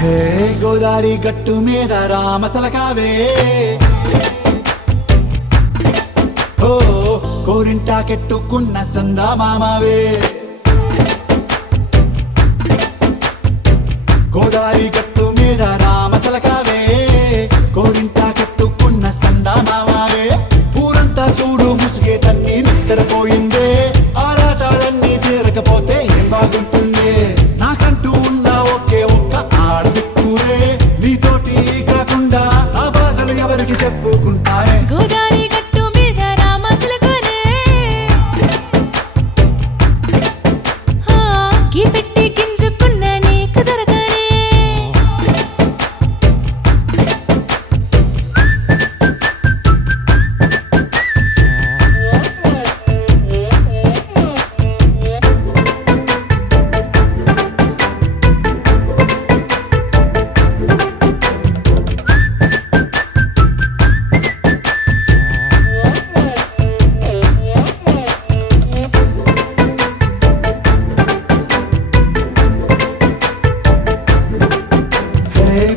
హే గోదారి గట్టు మీద రామసలకావే ఓ కోరింటా కెట్టుకున్న సందా మామావే గోదారి గట్టు మీద రామసలకావే కోరింటా కెట్టుకున్న సందా మామావే ఊరంతా సూడు ముసుగే తన్ని నిద్రపోయిందే ఆరాటాలన్నీ తీరకపోతే ఏం బాగుంటుంది నాకంటూ ఉన్న ఒకే ఒక్క ఆడదిక్కురే నీతోటి కాకుండా నా బాధలు ఎవరికి చెప్పుకుంటారే గోదారి గట్టు మీద రామసలకానే గీ పెట్టి గింజుకున్న నీకు దొరకనే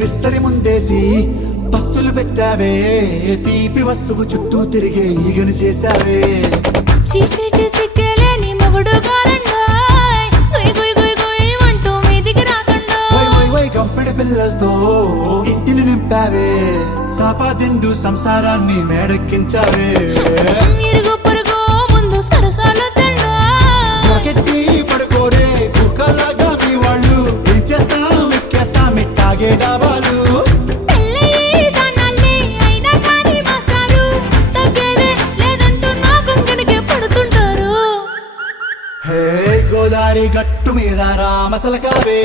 విస్తరి ముందేసి పస్తులు పెట్టావే తీపి వస్తువు చుట్టూ తిరిగే ఈగను చేశావే చీచీ చేసి కేలేని మొగుడు కారండాయ్ గుయ్ గుయ్ గుయ్ గుయ్ అంటూ మీదికి రాకండా వై గంపెడి పిల్లలతో ఇంటిని నింపావే సాపాదిండు సంసారాన్ని మేడెక్కించావే ఇరుగు పొరుగు ముందు సరసాలు తండా పొరకెట్టి పడుకోరే కుక్కలాగా మీ వాళ్ళు ఏం చేస్తాం ఎక్కేస్తాం ఇట్టాగే డాబాలు పెళ్ళయి సన్నాళ్ళే అయినా కానీ మాస్తారు తగ్గేదే లేదంటూ నా కొంగనికే పడుతుంటారు హే గోదారి గట్టు మీద రామసలకావే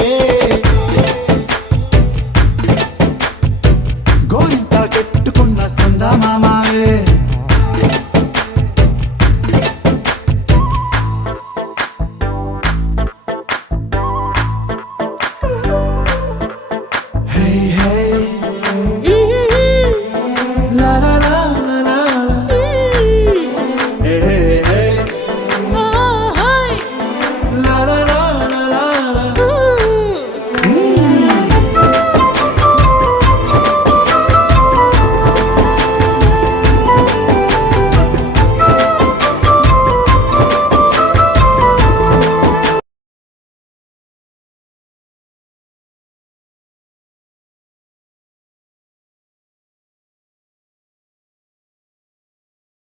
గోరింట కెట్టుకున్న సందా మామావే